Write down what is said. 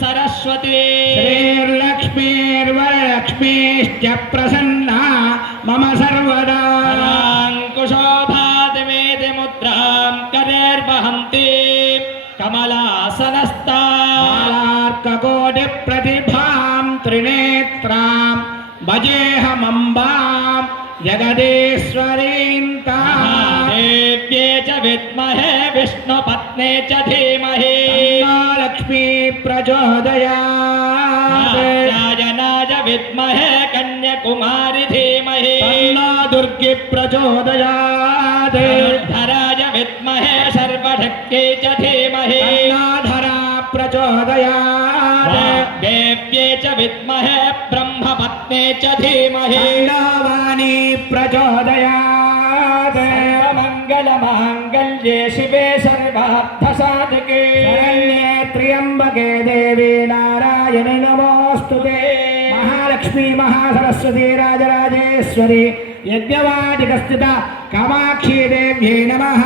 सरस्वती श्रीर्लक्ष्मीर्वरलक्ष्मीश्च प्रसन्ना मम सर्वदा अंकुशोधादिवेदि मुद्रां करेर्वहन्ति कमलासनस्तार्ककोटिप्रतिभां त्रिनेत्रां भजेऽहमम्बां जगदीश्वरीं देव्ये च विद्महे विष्णुपत्ने च धीमहि लक्ष्मी प्रचोदयात् राजनाय विद्महे कन्याकुमारी धीमहि दुर्गे प्रचोदयात् धराय विद्महे सर्वशक्त्यै च धीमहि धरा प्रचोदयात् देव्ये च विद्महे ब्रह्मपत्ने च धीमहि वाणी प्रचोदयात् मंगलमांगल्ये शिवे सर्वार्थसाधके शरण्ये त्र्यंबके देवी नारायणि नमोस्तुते महालक्ष्मी महासरस्वती राजराजेश्वरी यज्ञवाटिकस्थिता कामाक्षी देव्यै नमः।